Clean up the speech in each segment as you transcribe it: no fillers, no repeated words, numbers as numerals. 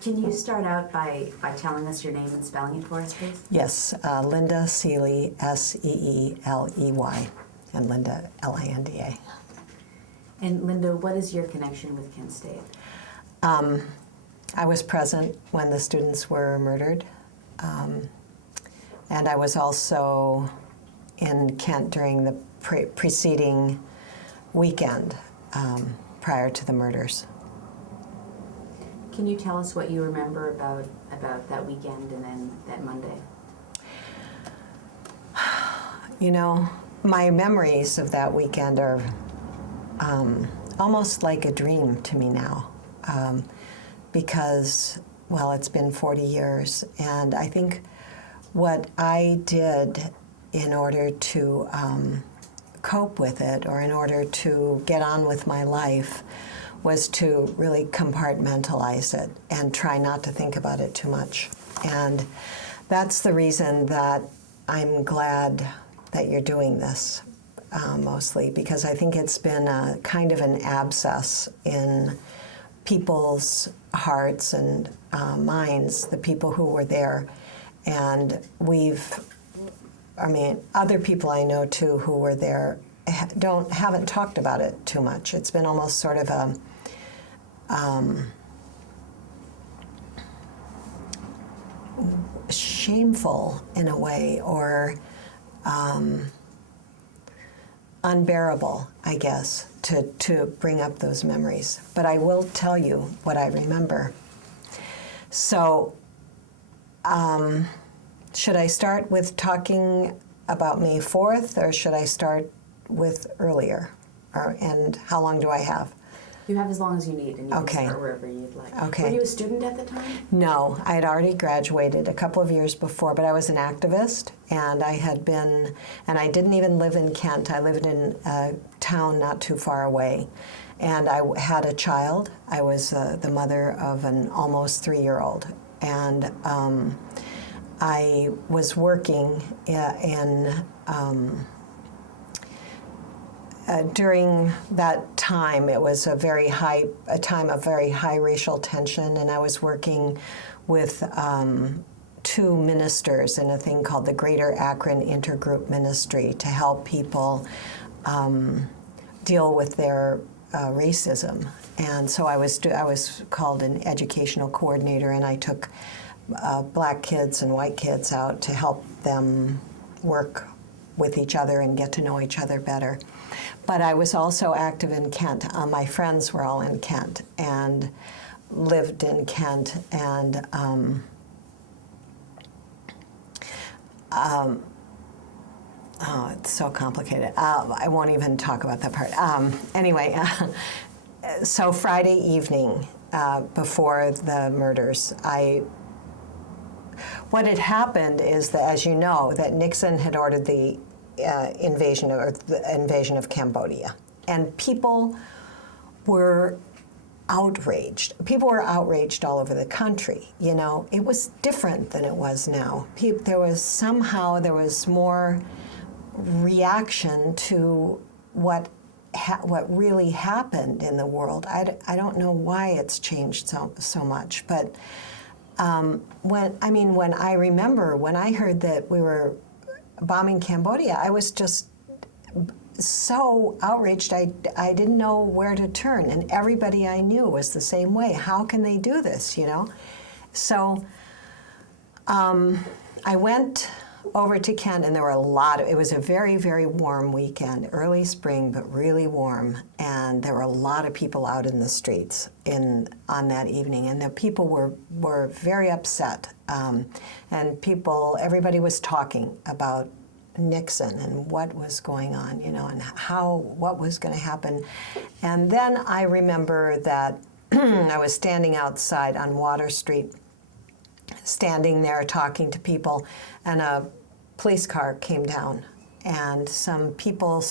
Can you start out by telling us your name and spelling it for us, please? Yes, Linda Seeley, Seeley, and Linda, Linda. And Linda, what is your connection with Kent State? I was present when the students were murdered, and I was also in Kent during the preceding weekend prior to the murders. Can you tell us what you remember about that weekend and then that Monday? You know, my memories of that weekend are almost like a dream to me now, because, well, it's been 40 years, and I think what I did in order to cope with it, or in order to get on with my life, was to really compartmentalize it and try not to think about it too much. And that's the reason that I'm glad that you're doing this, mostly, because I think it's been a kind of an abscess in people's hearts and minds, the people who were there. And other people I know too who were there haven't talked about it too much. It's been almost sort of a shameful in a way, or unbearable, I guess, to bring up those memories. But I will tell you what I remember. So, should I start with talking about May 4th, or should I start with earlier? And how long do I have? You have as long as you need, and you Okay. can start wherever you'd like. Okay. Were you a student at the time? No, I had already graduated a couple of years before, but I was an activist, and I didn't even live in Kent. I lived in a town not too far away, and I had a child. I was the mother of an almost 3-year-old, and I was working during that time. It was a time of very high racial tension, and I was working with 2 ministers in a thing called the Greater Akron Intergroup Ministry to help people deal with their racism. And so I was called an educational coordinator, and I took black kids and white kids out to help them work with each other and get to know each other better. But I was also active in Kent. My friends were all in Kent and lived in Kent, and it's so complicated. I won't even talk about that part. Anyway, so Friday evening before the murders, what had happened is that, as you know, that Nixon had ordered the invasion of Cambodia, and people were outraged. People were outraged all over the country. You know, it was different than it was now. There was more reaction to what really happened in the world. I don't know why it's changed so much, but when I heard that we were bombing Cambodia, I was just so outraged. I didn't know where to turn, and everybody I knew was the same way. How can they do this, you know? So I went over to Kent, and there were it was a very, very warm weekend, early spring, but really warm, and there were a lot of people out in the streets on that evening, and the people were very upset, and everybody was talking about Nixon and what was going on, you know, and what was going to happen. And then I remember that I was standing outside on Water Street, standing there talking to people, and a police car came down, and some people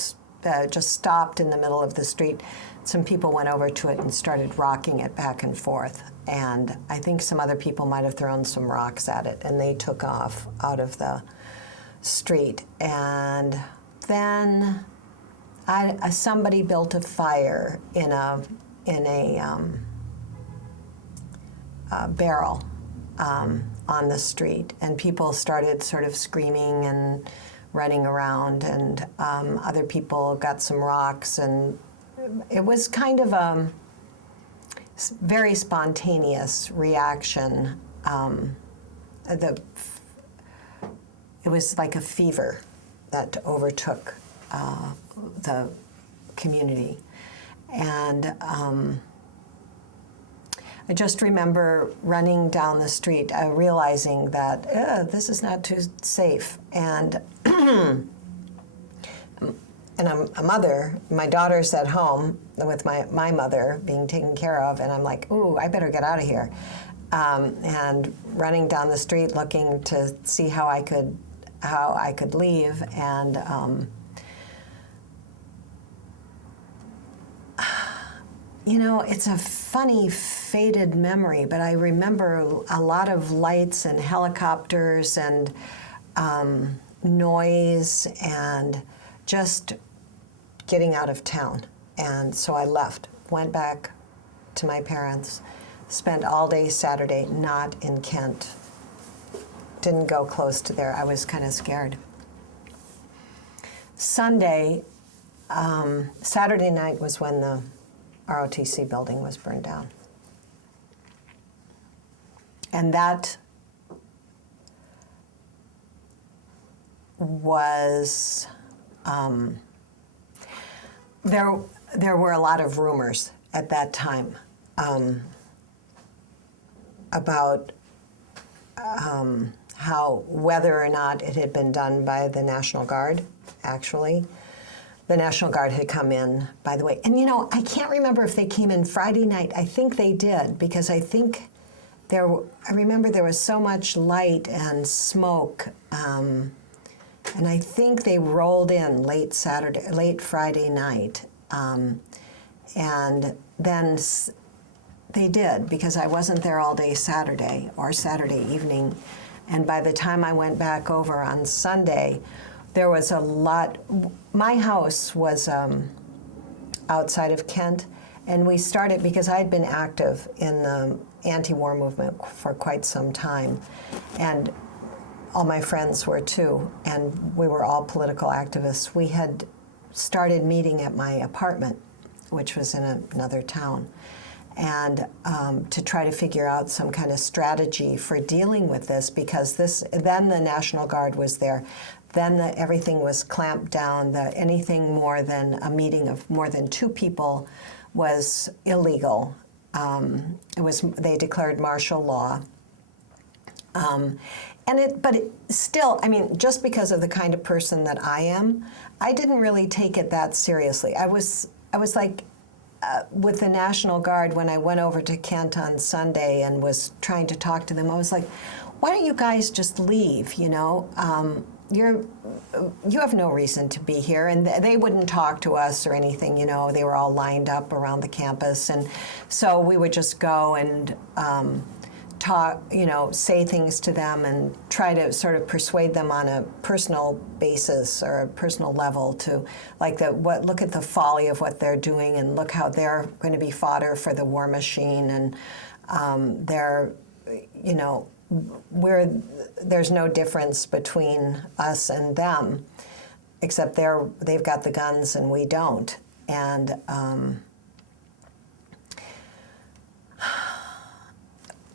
just stopped in the middle of the street. Some people went over to it and started rocking it back and forth, and I think some other people might have thrown some rocks at it, and they took off out of the street. And then somebody built a fire in barrel on the street, and people started sort of screaming and running around, and other people got some rocks, and it was kind of a very spontaneous reaction. It was like a fever that overtook the community. And I just remember running down the street, realizing that this is not too safe. And and I'm a mother, my daughter's at home with my mother being taken care of, and I'm like, ooh, I better get out of here. And running down the street looking to see how I could leave, and you know, it's a funny, faded memory, but I remember a lot of lights and helicopters and noise and just getting out of town. And so I left, went back to my parents, spent all day Saturday not in Kent. Didn't go close to there. I was kind of scared. Saturday night was when the ROTC building was burned down. And that was, there were a lot of rumors at that time about how, whether or not it had been done by the National Guard, actually. The National Guard had come in, by the way. And you know, I can't remember if they came in Friday night. I think they did, because I think I remember there was so much light and smoke, and I think they rolled in late Friday night. And then they did, because I wasn't there all day Saturday or Saturday evening. And by the time I went back over on Sunday, there was a lot. My house was outside of Kent, and we started because I had been active in the anti-war movement for quite some time, and all my friends were too, and we were all political activists. We had started meeting at my apartment, which was in another town, and to try to figure out some kind of strategy for dealing with this, because then the National Guard was there. Then everything was clamped down. Anything more than a meeting of more than 2 people was illegal. They declared martial law. But still, I mean, just because of the kind of person that I am, I didn't really take it that seriously. I was like, with the National Guard, when I went over to Kent on Sunday and was trying to talk to them, I was like, why don't you guys just leave, you know? You have no reason to be here. And they wouldn't talk to us or anything, you know. They were all lined up around the campus. And so we would just go and talk, you know, say things to them and try to sort of persuade them on a personal basis or a personal level to, like, look at the folly of what they're doing, and look how they're going to be fodder for the war machine, and they're, you know, there's no difference between us and them, except they've got the guns and we don't. And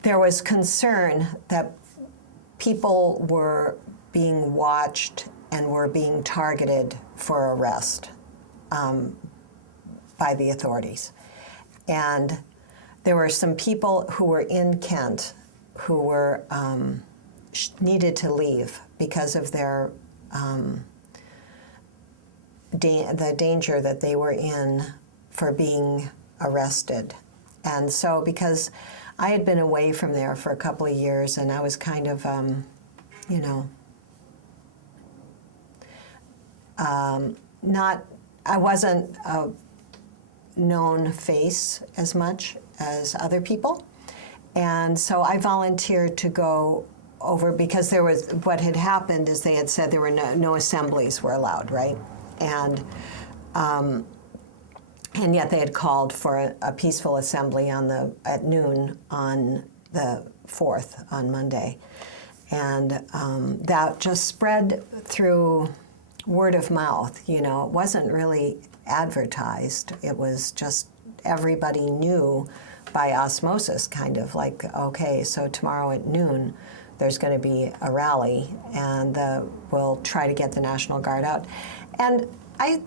there was concern that people were being watched and were being targeted for arrest by the authorities. And there were some people who were in Kent who were needed to leave because of their the danger that they were in for being arrested. And so, because I had been away from there for a couple of years, and I was kind of, you know, I wasn't a known face as much as other people. And so I volunteered to go over, because there was, what had happened is they had said there were no assemblies were allowed, right? And yet they had called for a peaceful assembly at noon on the 4th on Monday. And that just spread through word of mouth. It wasn't really advertised. It was just everybody knew by osmosis, kind of like, okay, so tomorrow at noon there's going to be a rally, and we'll try to get the National Guard out. And I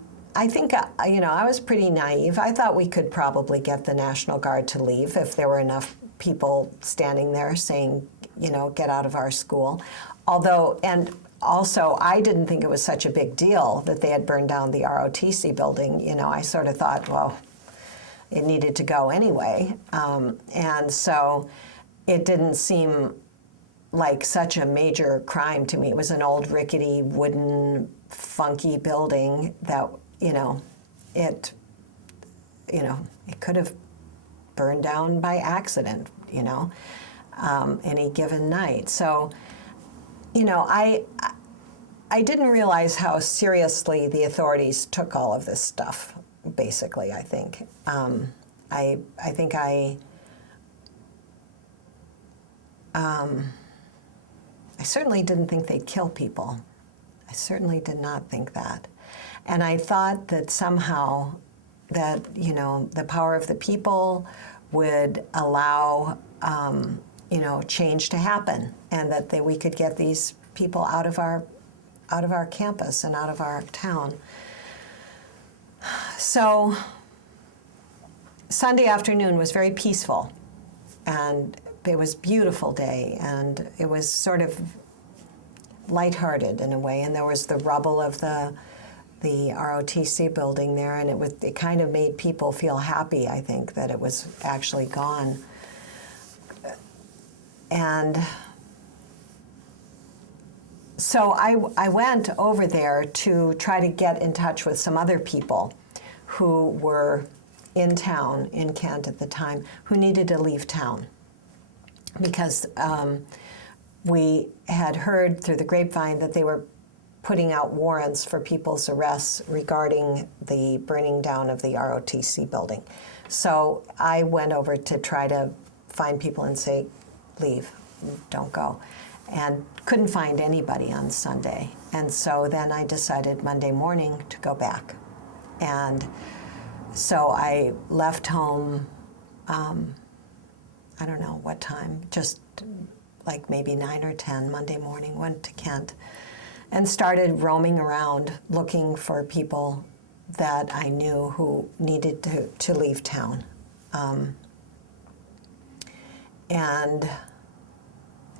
think, I was pretty naive. I thought we could probably get the National Guard to leave if there were enough people standing there saying, get out of our school. Also, I didn't think it was such a big deal that they had burned down the ROTC building. I sort of thought, well, it needed to go anyway. And so it didn't seem like such a major crime to me. It was an old rickety wooden funky building that, it could have burned down by accident, any given night. So, I didn't realize how seriously the authorities took all of this stuff, basically, I think. I certainly didn't think they'd kill people. I certainly did not think that. And I thought that somehow that, the power of the people would allow, change to happen, and that we could get these people out of our campus and out of our town. So Sunday afternoon was very peaceful, and it was a beautiful day, and it was sort of lighthearted in a way, and there was the rubble of the ROTC building there, and it kind of made people feel happy, I think, that it was actually gone. And so I went over there to try to get in touch with some other people who were in town, in Kent at the time, who needed to leave town. Because we had heard through the grapevine that they were putting out warrants for people's arrests regarding the burning down of the ROTC building. So I went over to try to find people and say, leave, don't go. And couldn't find anybody on Sunday. And so then I decided Monday morning to go back. And so I left home, I don't know what time, just like maybe 9 or 10 Monday morning, went to Kent and started roaming around looking for people that I knew who needed to leave town. And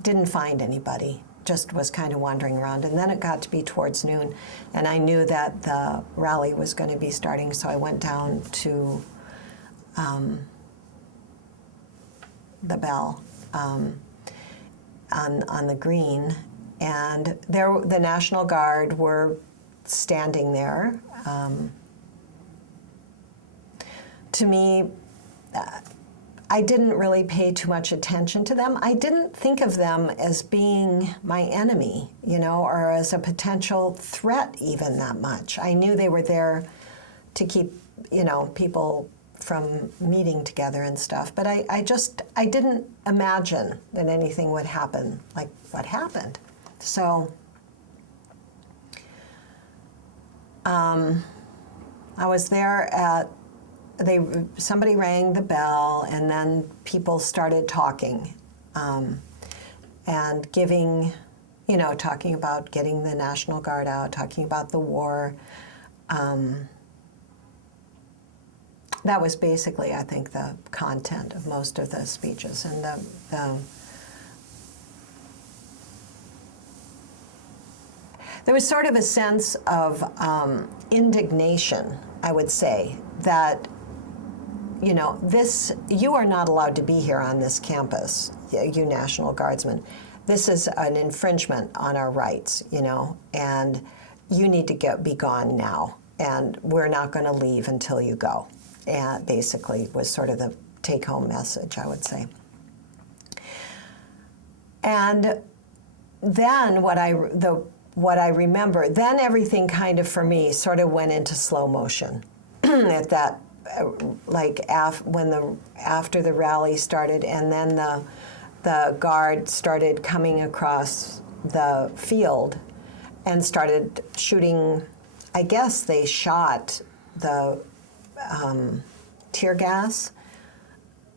didn't find anybody, just was kind of wandering around. And then it got to be towards noon, and I knew that the rally was going to be starting, so I went down to the Bell on the green, and the National Guard were standing there. To me, I didn't really pay too much attention to them. I didn't think of them as being my enemy, or as a potential threat even that much. I knew they were there to keep, people from meeting together and stuff. But I didn't imagine that anything would happen like what happened. So I was there somebody rang the bell, and then people started talking and talking about getting the National Guard out, talking about the war. That was basically, I think, the content of most of the speeches. And there was sort of a sense of indignation, I would say, that you are not allowed to be here on this campus, you National Guardsmen. This is an infringement on our rights, and you need to be gone now, and we're not going to leave until you go. And basically was sort of the take-home message, I would say. And then what I remember, then everything kind of for me sort of went into slow motion at that. After the rally started, and then the guard started coming across the field and started shooting. I guess they shot the tear gas.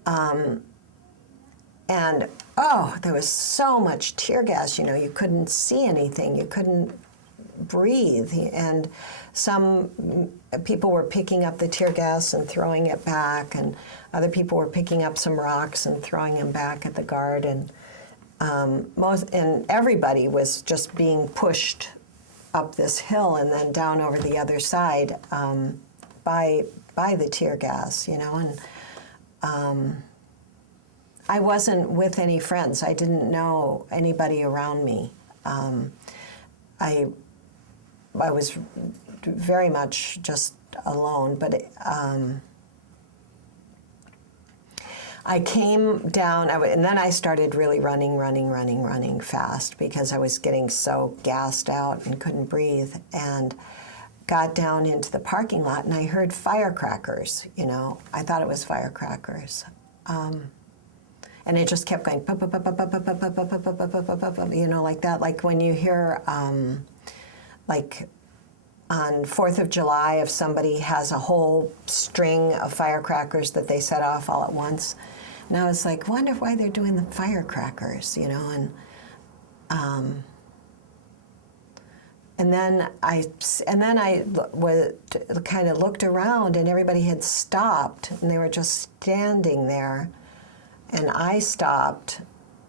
And there was so much tear gas, you couldn't see anything, you couldn't breathe. And some people were picking up the tear gas and throwing it back, and other people were picking up some rocks and throwing them back at the guard. And everybody was just being pushed up this hill and then down over the other side by the tear gas, And I wasn't with any friends. I didn't know anybody around me. I was very much just alone, but I came down, and then I started really running fast because I was getting so gassed out and couldn't breathe, and got down into the parking lot, and I heard firecrackers, I thought it was firecrackers. And it just kept going, like that. Like when you hear, like on 4th of July, if somebody has a whole string of firecrackers that they set off all at once. And I was like, wonder why they're doing the firecrackers, And then I kind of looked around, and everybody had stopped, and they were just standing there. And I stopped,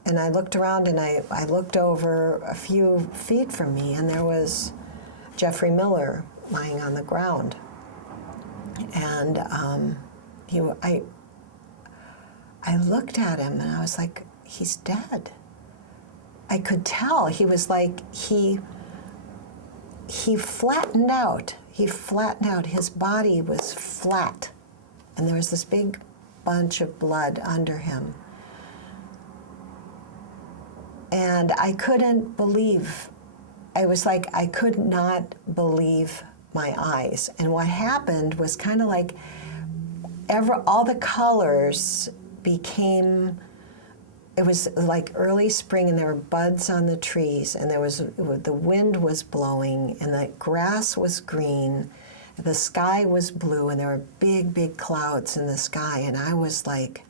and I looked around, and I looked over a few feet from me, and there was Jeffrey Miller lying on the ground. And I looked at him, and I was like, he's dead. I could tell. He was like, he flattened out. He flattened out. His body was flat, and there was this big bunch of blood under him. And I couldn't believe, I was like, I could not believe my eyes. And what happened was kind of like all the colors became, it was like early spring, and there were buds on the trees, and the wind was blowing, and the grass was green, the sky was blue, and there were big clouds in the sky, and I was like,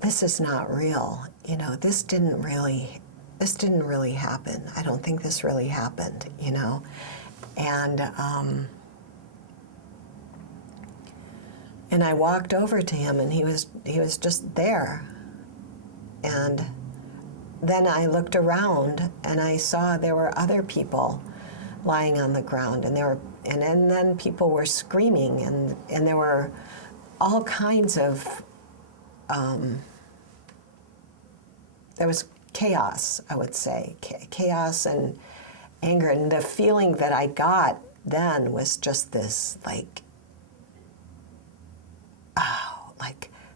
this is not real. This didn't really happen. I don't think this really happened, And I walked over to him, and he was just there. And then I looked around, and I saw there were other people lying on the ground, and then people were screaming, and there were all kinds of there was chaos, I would say, chaos and anger, and the feeling that I got then was just this like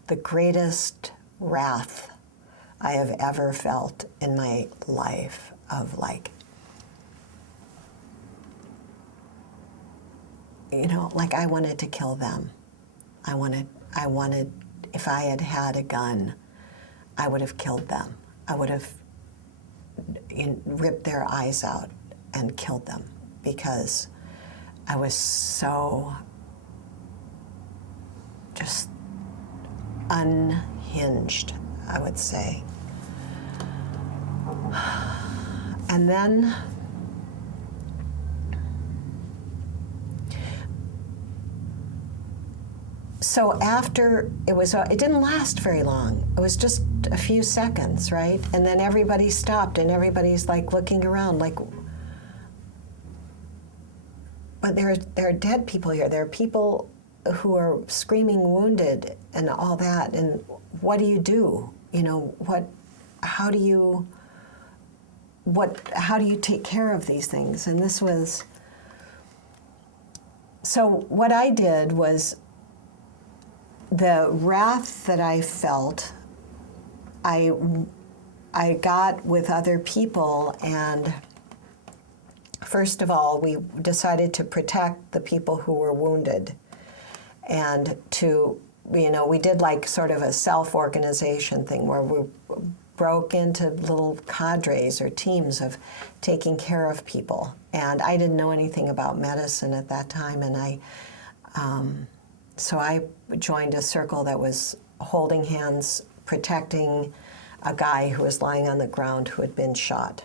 the greatest wrath I have ever felt in my life, of like, I wanted to kill them. I wanted, if I had had a gun, I would have killed them. I would have ripped their eyes out and killed them, because I was so just unhinged, I would say. And then so after it didn't last very long. It was just a few seconds, right? And then everybody stopped, and everybody's like looking around, like, but there are dead people here. There are people who are screaming wounded and all that. And what do you do? How do you take care of these things? And this was, so what I did was, the wrath that I felt, I got with other people, and first of all, we decided to protect the people who were wounded, and to we did like sort of a self-organization thing where we broke into little cadres or teams of taking care of people. And I didn't know anything about medicine at that time, and so I joined a circle that was holding hands, protecting a guy who was lying on the ground who had been shot.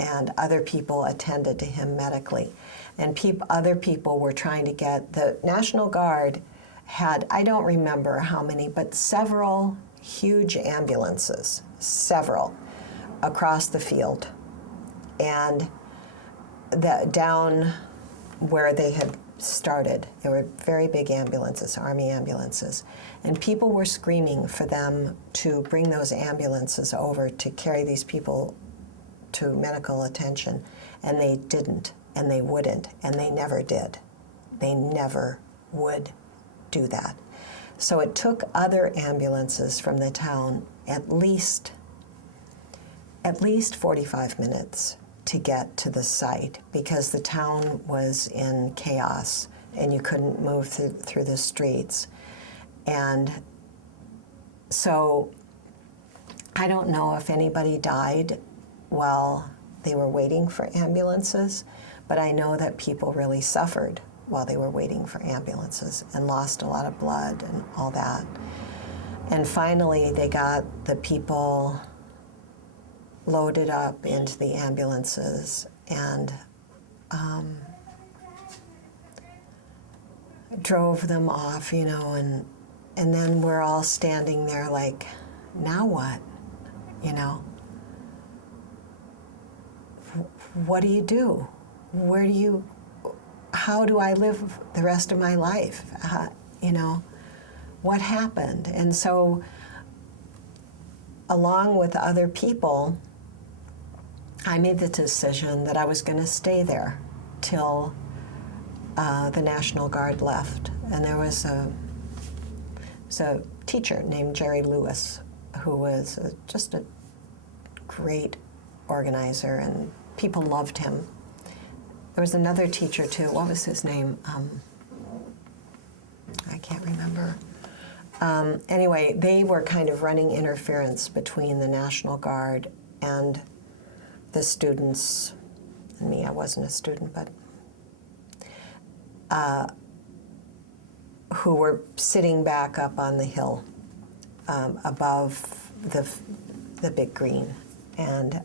And other people attended to him medically. And other people were trying to get, the National Guard had, I don't remember how many, but several huge ambulances, several, across the field. And down where they had started, there were very big ambulances, Army ambulances. And people were screaming for them to bring those ambulances over to carry these people to medical attention, and they didn't, and they wouldn't, and they never did. They never would do that. So it took other ambulances from the town at least 45 minutes to get to the site, because the town was in chaos and you couldn't move through the streets. And so I don't know if anybody died while they were waiting for ambulances, but I know that people really suffered while they were waiting for ambulances and lost a lot of blood and all that. And finally, they got the people loaded up into the ambulances and drove them off, and then we're all standing there like, now what, What do you do? How do I live the rest of my life? What happened? And so, along with other people, I made the decision that I was going to stay there till the National Guard left. And there was a teacher named Jerry Lewis who was just a great organizer, and people loved him. There was another teacher too. What was his name? I can't remember. Anyway, they were kind of running interference between the National Guard and the students, and me. I wasn't a student, but who were sitting back up on the hill above the big green. And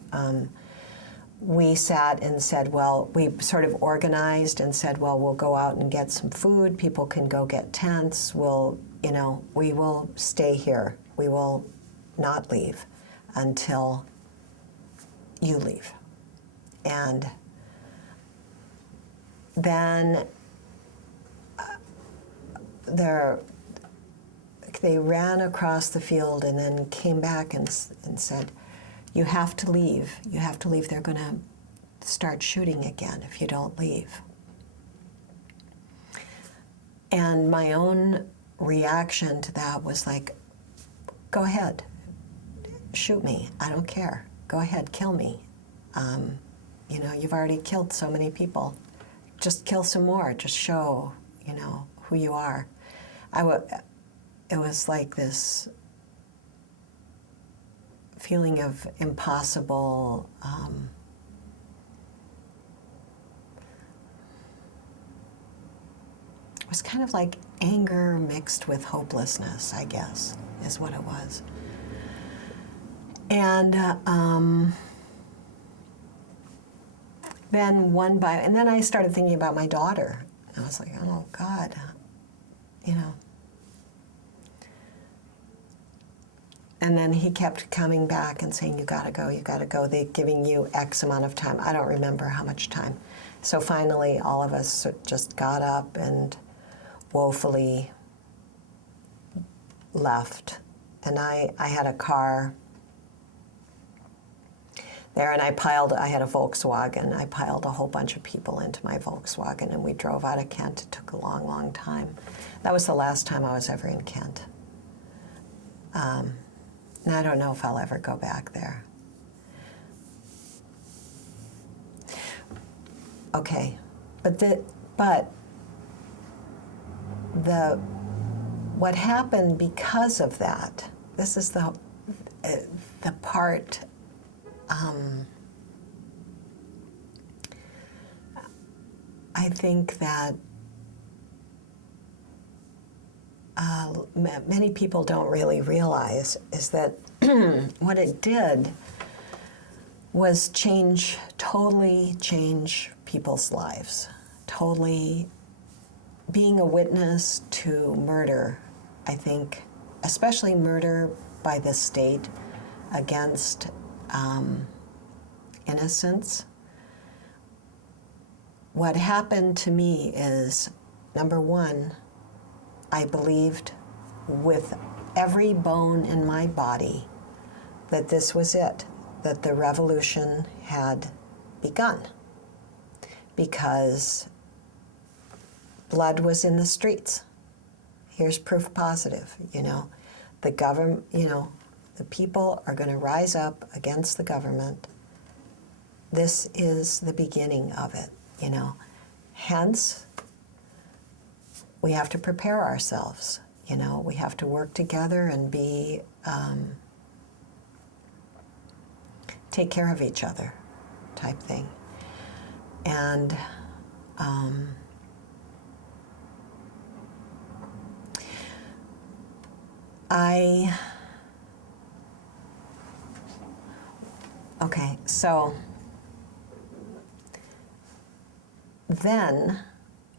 we sat and said, well, we sort of organized and said, well, we'll go out and get some food. People can go get tents. We will stay here. We will not leave until you leave. And then they ran across the field and then came back and said, you have to leave. You have to leave. They're going to start shooting again if you don't leave. And my own reaction to that was like, go ahead. Shoot me. I don't care. Go ahead. Kill me. You've already killed so many people. Just kill some more. Just show, who you are. It was like this feeling of impossible, it was kind of like anger mixed with hopelessness, I guess, is what it was. And then I started thinking about my daughter. I was like, oh God, And then he kept coming back and saying, you gotta go. They're giving you X amount of time. I don't remember how much time. So finally, all of us just got up and woefully left. And I had a car there, and I had a Volkswagen. I piled a whole bunch of people into my Volkswagen, and we drove out of Kent. It took a long, long time. That was the last time I was ever in Kent. And I don't know if I'll ever go back there. Okay, but the what happened because of that, this is the part I think that many people don't really realize is that what it did was totally change people's lives. Totally being a witness to murder, I think, especially murder by the state against innocents. What happened to me is, number one, I believed with every bone in my body that this was it, that the revolution had begun, because blood was in the streets. Here's proof positive, the government, the people are going to rise up against the government. This is the beginning of it, Hence, we have to prepare ourselves, we have to work together and be, take care of each other type thing. And okay, so then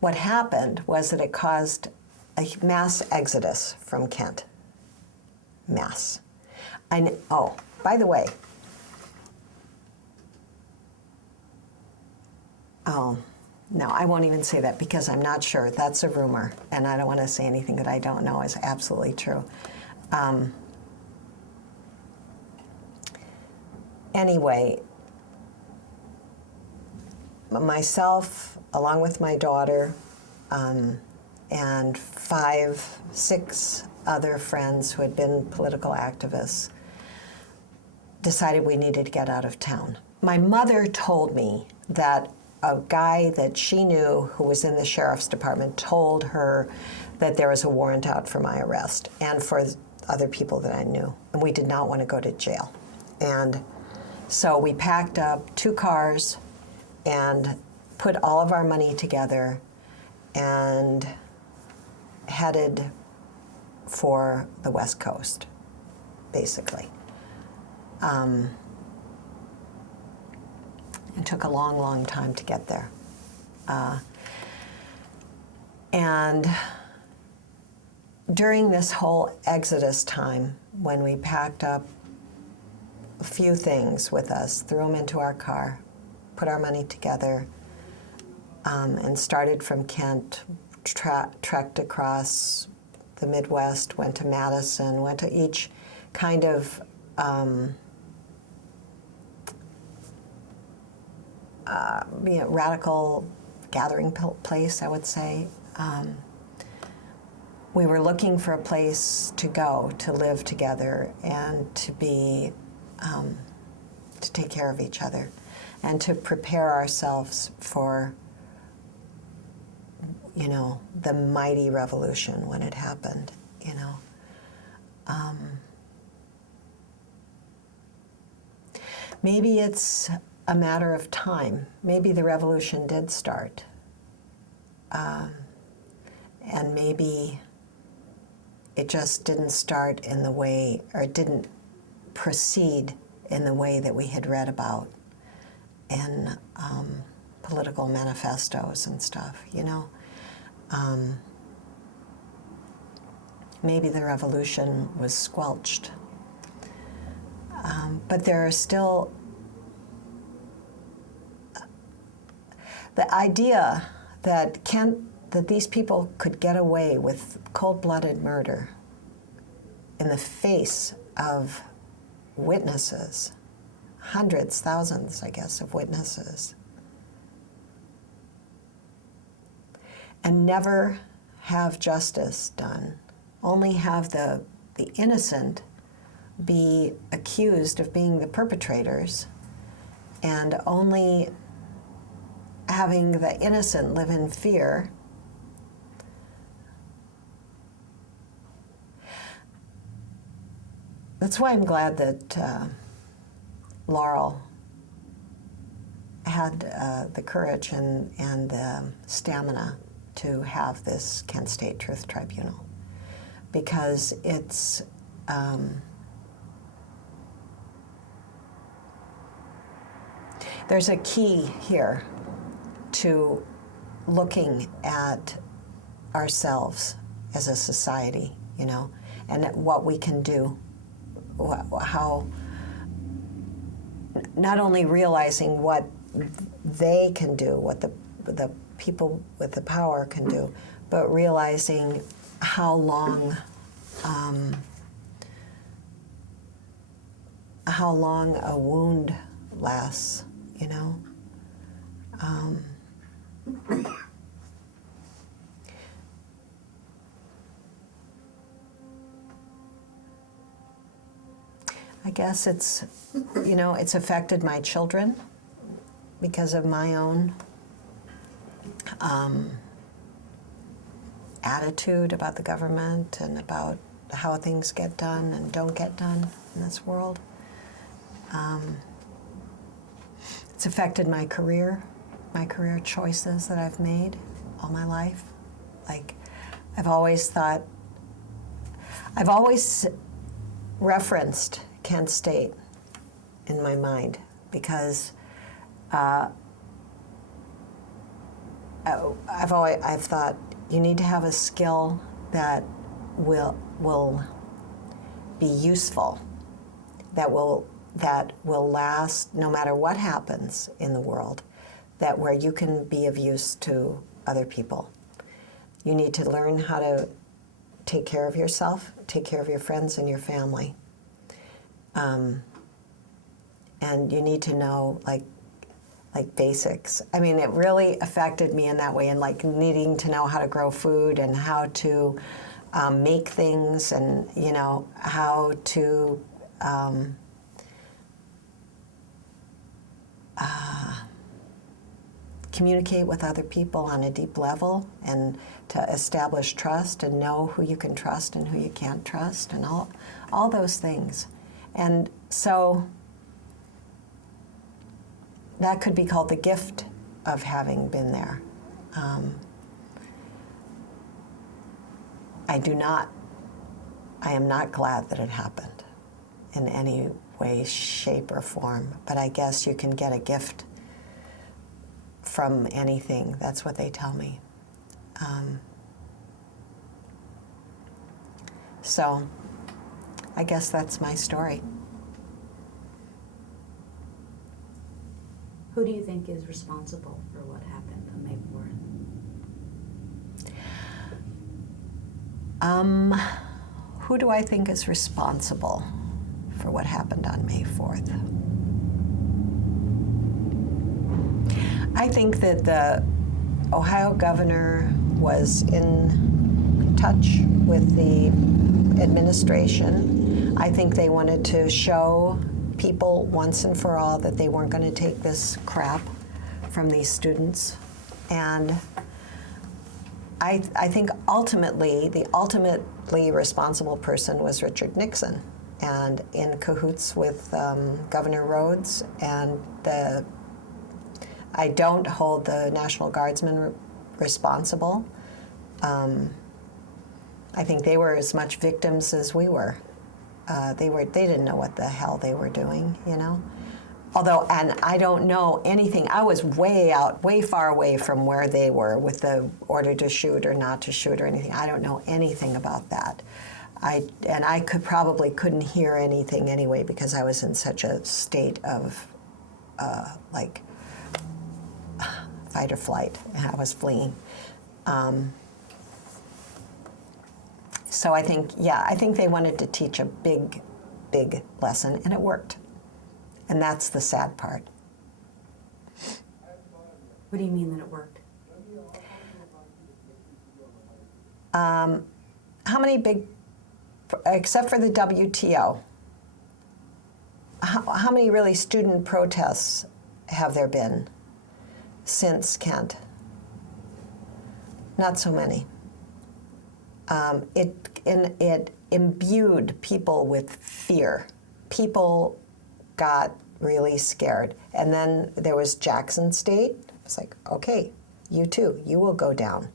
what happened was that it caused a mass exodus from Kent. Mass. Oh, by the way, oh, no, I won't even say that because I'm not sure. That's a rumor, and I don't want to say anything that I don't know is absolutely true. Anyway, myself, along with my daughter, and 5, 6 other friends who had been political activists, decided we needed to get out of town. My mother told me that a guy that she knew who was in the sheriff's department told her that there was a warrant out for my arrest and for other people that I knew, and we did not want to go to jail. And so we packed up 2 cars and put all of our money together and headed for the West Coast, basically. It took a long, long time to get there. And during this whole exodus time, when we packed up a few things with us, threw them into our car, put our money together, and started from Kent, trekked across the Midwest, went to Madison, went to each kind of radical gathering place, I would say. We were looking for a place to go, to live together, and to be, to take care of each other, and to prepare ourselves for, the mighty revolution when it happened, Maybe it's a matter of time. Maybe the revolution did start. And maybe it just didn't start in the way, or it didn't proceed in the way that we had read about in political manifestos and stuff, Maybe the revolution was squelched. But there are still the idea that these people could get away with cold-blooded murder in the face of witnesses, hundreds, thousands, I guess, of witnesses, and never have justice done, only have the innocent be accused of being the perpetrators, and only having the innocent live in fear, that's why I'm glad that Laurel had the courage and the stamina to have this Kent State Truth Tribunal, because it's there's a key here to looking at ourselves as a society, you know, and what we can do, how not only realizing what they can do, what the people with the power can do, but realizing how long a wound lasts, you know. I guess it's, you know, it's affected my children because of my own attitude about the government and about how things get done and don't get done in this world. It's affected my career choices that I've made all my life. Like, I've always referenced Kent State in my mind because I've thought you need to have a skill that will be useful, that will last no matter what happens in the world, that where you can be of use to other people. You need to learn how to take care of yourself, take care of your friends and your family. And you need to know like basics. I mean, it really affected me in that way, and like needing to know how to grow food and how to make things, and you know how to communicate with other people on a deep level, and to establish trust and know who you can trust and who you can't trust, and all those things. And so that could be called the gift of having been there. I am not glad that it happened in any way, shape, or form, but I guess you can get a gift from anything. That's what they tell me. So I guess that's my story. Who do you think is responsible for what happened on May 4th? Who do I think is responsible for what happened on May 4th? I think that the Ohio governor was in touch with the administration. I think they wanted to show people once and for all that they weren't going to take this crap from these students. And I think ultimately, the ultimately responsible person was Richard Nixon, and in cahoots with Governor Rhodes. And I don't hold the National Guardsmen responsible. I think they were as much victims as we were. They didn't know what the hell they were doing, you know? Although, and I don't know anything. I was way far away from where they were with the order to shoot or not to shoot or anything. I don't know anything about that. I couldn't hear anything anyway because I was in such a state of like fight or flight. I was fleeing. So I think they wanted to teach a big lesson, and it worked. And that's the sad part. What do you mean that it worked? How many big, except for the WTO, how many really student protests have there been since Kent? Not so many. It imbued people with fear. People got really scared. And then there was Jackson State. It's like, okay, you too, you will go down.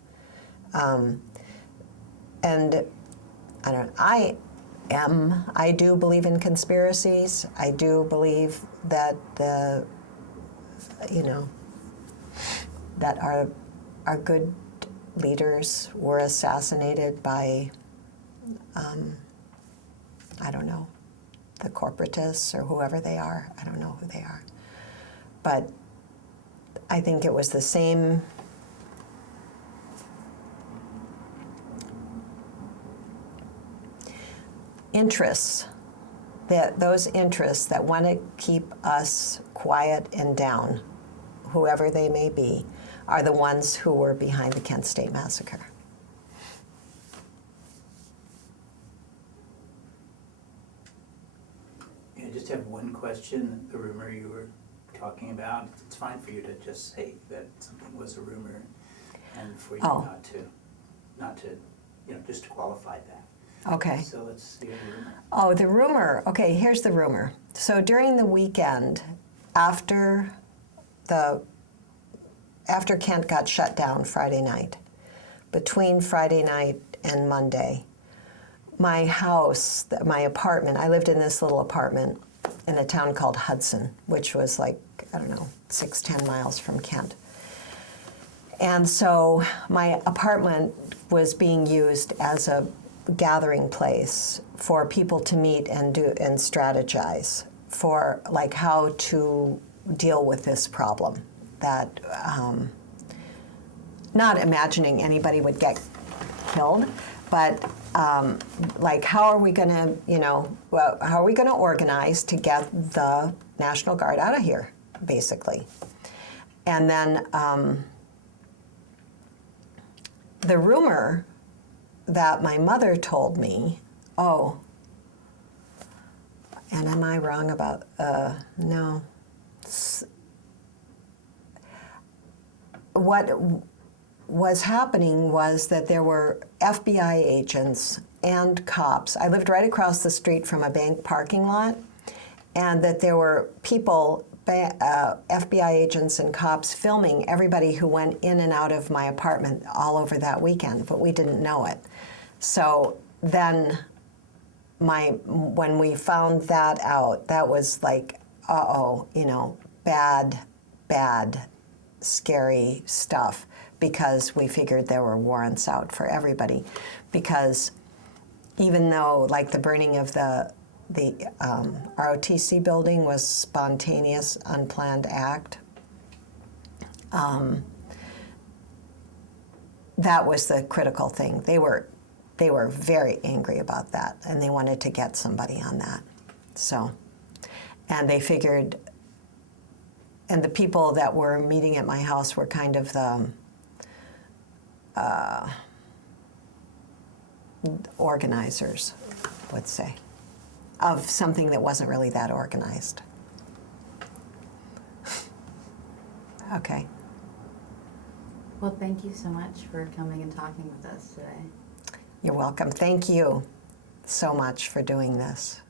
And I do believe in conspiracies. I do believe that that our good leaders were assassinated by, I don't know, the corporatists or whoever they are. I don't know who they are. But I think it was the same interests, those interests that want to keep us quiet and down, whoever they may be, are the ones who were behind the Kent State Massacre. I just have one question. The rumor you were talking about, it's fine for you to just say that something was a rumor and for you not to, just to qualify that. Okay. So let's see the rumor. Oh, the rumor. Okay, here's the rumor. So during the weekend, after Kent got shut down Friday night, between Friday night and Monday, my house, my apartment, I lived in this little apartment in a town called Hudson, which was like, 6-10 miles from Kent. And so my apartment was being used as a gathering place for people to meet and strategize for like how to deal with this problem. That not imagining anybody would get killed, but like how are we going to, how are we going to organize to get the National Guard out of here, basically. And then the rumor that my mother told me, and am I wrong about, no. What was happening was that there were FBI agents and cops. I lived right across the street from a bank parking lot, and that there were people, FBI agents and cops, filming everybody who went in and out of my apartment all over that weekend, but we didn't know it. So then when we found that out, that was like, bad, scary stuff, because we figured there were warrants out for everybody. Because even though like the burning of the ROTC building was spontaneous, unplanned act, that was the critical thing. They were very angry about that, and they wanted to get somebody on that. So, and they figured, and the people that were meeting at my house were kind of the organizers, let's say, of something that wasn't really that organized. Okay. Well, thank you so much for coming and talking with us today. You're welcome. Thank you so much for doing this.